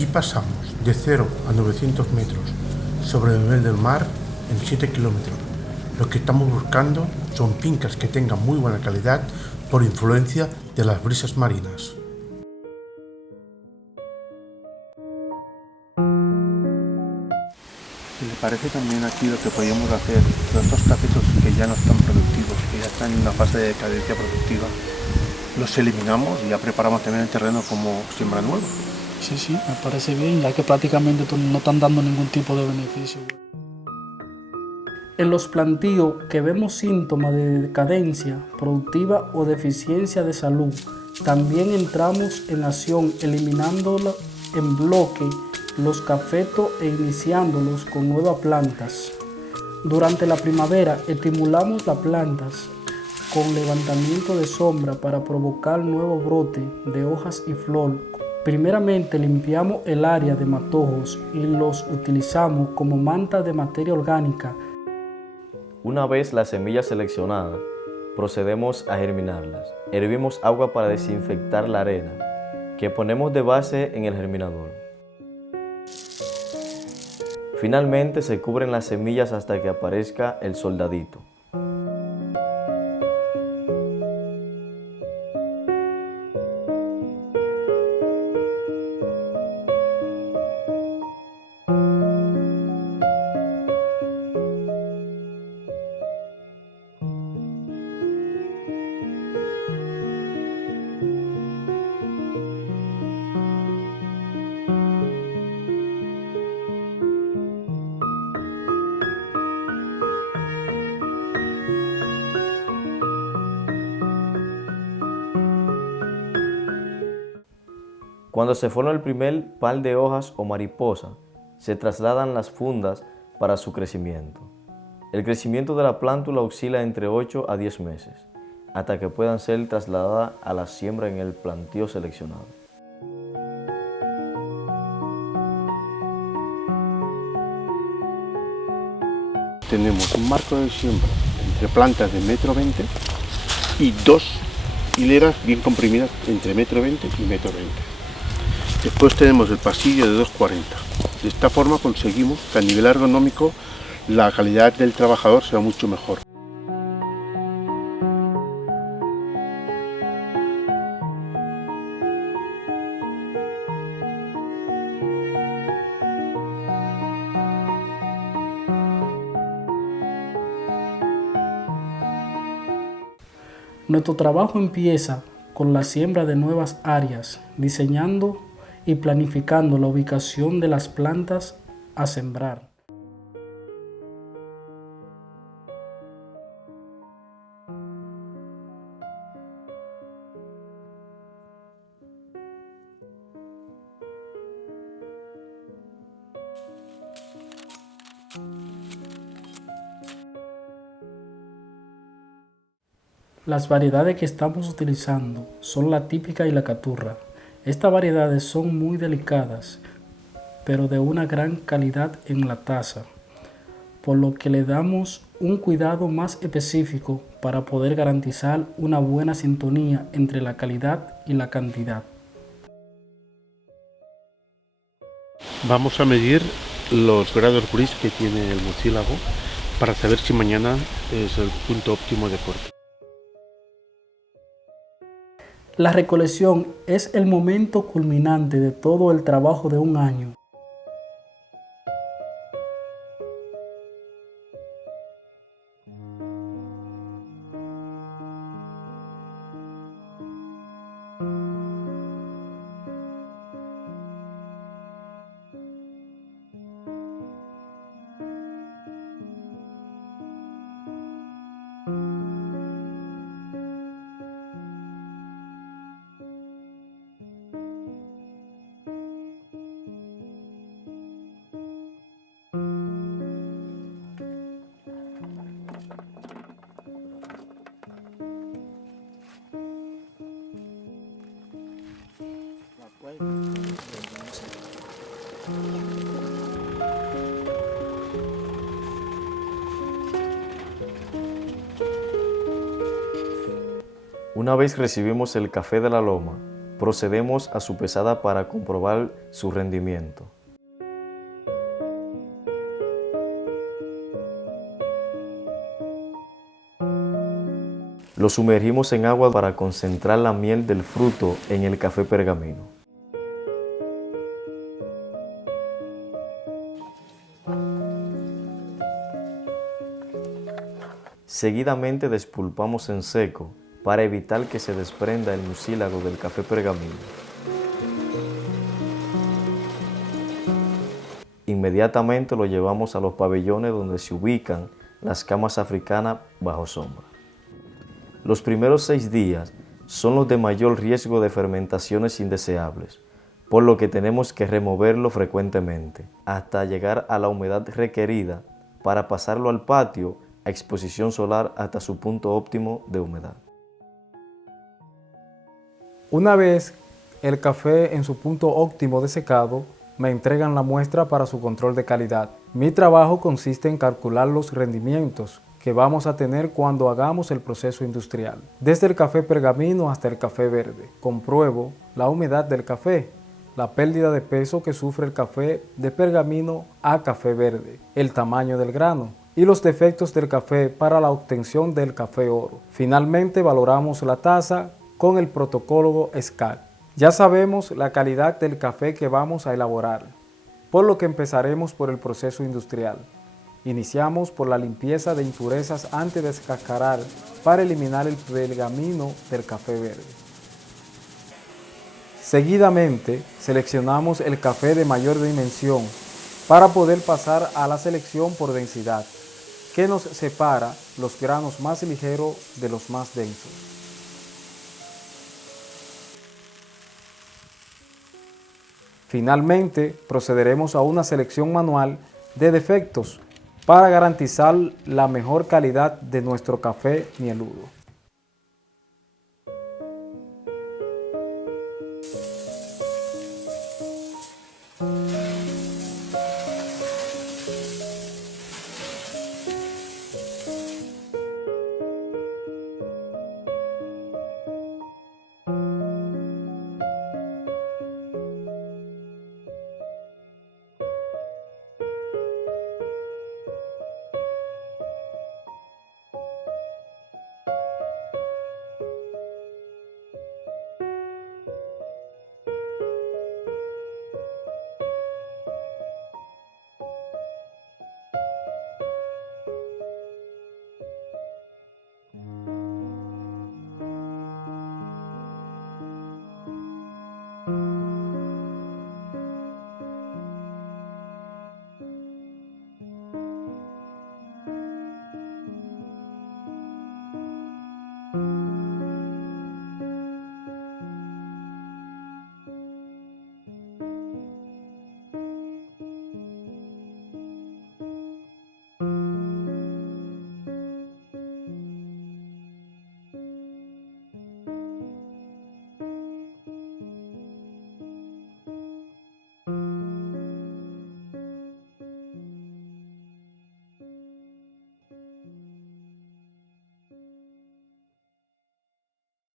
Aquí pasamos de 0 a 900 metros sobre el nivel del mar en 7 kilómetros. Lo que estamos buscando son fincas que tengan muy buena calidad por influencia de las brisas marinas. ¿Le parece también aquí lo que podríamos hacer? Los dos capetos que ya no están productivos, que ya están en una fase de decadencia productiva, los eliminamos y ya preparamos también el terreno como siembra nueva. Sí, me parece bien, ya que prácticamente no están dando ningún tipo de beneficio. En los plantíos que vemos síntomas de decadencia productiva o deficiencia de salud, también entramos en acción eliminándola en bloque los cafetos e iniciándolos con nuevas plantas. Durante la primavera estimulamos las plantas con levantamiento de sombra para provocar nuevo brote de hojas y flor. Primeramente limpiamos el área de matojos y los utilizamos como manta de materia orgánica. Una vez las semillas seleccionadas, procedemos a germinarlas. Hervimos agua para desinfectar la arena, que ponemos de base en el germinador. Finalmente se cubren las semillas hasta que aparezca el soldadito. Cuando se forma el primer par de hojas o mariposa, se trasladan las fundas para su crecimiento. El crecimiento de la plántula oscila entre 8 a 10 meses, hasta que puedan ser trasladadas a la siembra en el plantío seleccionado. Tenemos un marco de siembra entre plantas de 1,20 m y 2 hileras bien comprimidas entre 1,20 m y 1,20 m. Después tenemos el pasillo de 2,40 m. De esta forma conseguimos que a nivel ergonómico la calidad del trabajador sea mucho mejor. Nuestro trabajo empieza con la siembra de nuevas áreas, diseñando y planificando la ubicación de las plantas a sembrar. Las variedades que estamos utilizando son la típica y la caturra. Estas variedades son muy delicadas, pero de una gran calidad en la taza, por lo que le damos un cuidado más específico para poder garantizar una buena sintonía entre la calidad y la cantidad. Vamos a medir los grados gris que tiene el mucílago para saber si mañana es el punto óptimo de corte. La recolección es el momento culminante de todo el trabajo de un año. Una vez recibimos el café de la loma, procedemos a su pesada para comprobar su rendimiento. Lo sumergimos en agua para concentrar la miel del fruto en el café pergamino. Seguidamente despulpamos en seco para evitar que se desprenda el mucílago del café pergamino. Inmediatamente lo llevamos a los pabellones donde se ubican las camas africanas bajo sombra. Los primeros 6 días son los de mayor riesgo de fermentaciones indeseables, por lo que tenemos que removerlo frecuentemente hasta llegar a la humedad requerida para pasarlo al patio a exposición solar hasta su punto óptimo de humedad. Una vez el café en su punto óptimo de secado, me entregan la muestra para su control de calidad. Mi trabajo consiste en calcular los rendimientos que vamos a tener cuando hagamos el proceso industrial. Desde el café pergamino hasta el café verde, compruebo la humedad del café, la pérdida de peso que sufre el café de pergamino a café verde, el tamaño del grano y los defectos del café para la obtención del café oro. Finalmente valoramos la taza con el protocolo SCAC. Ya sabemos la calidad del café que vamos a elaborar, por lo que empezaremos por el proceso industrial. Iniciamos por la limpieza de impurezas antes de descascarar para eliminar el pergamino del café verde. Seguidamente, seleccionamos el café de mayor dimensión para poder pasar a la selección por densidad, que nos separa los granos más ligeros de los más densos. Finalmente, procederemos a una selección manual de defectos para garantizar la mejor calidad de nuestro café mieludo.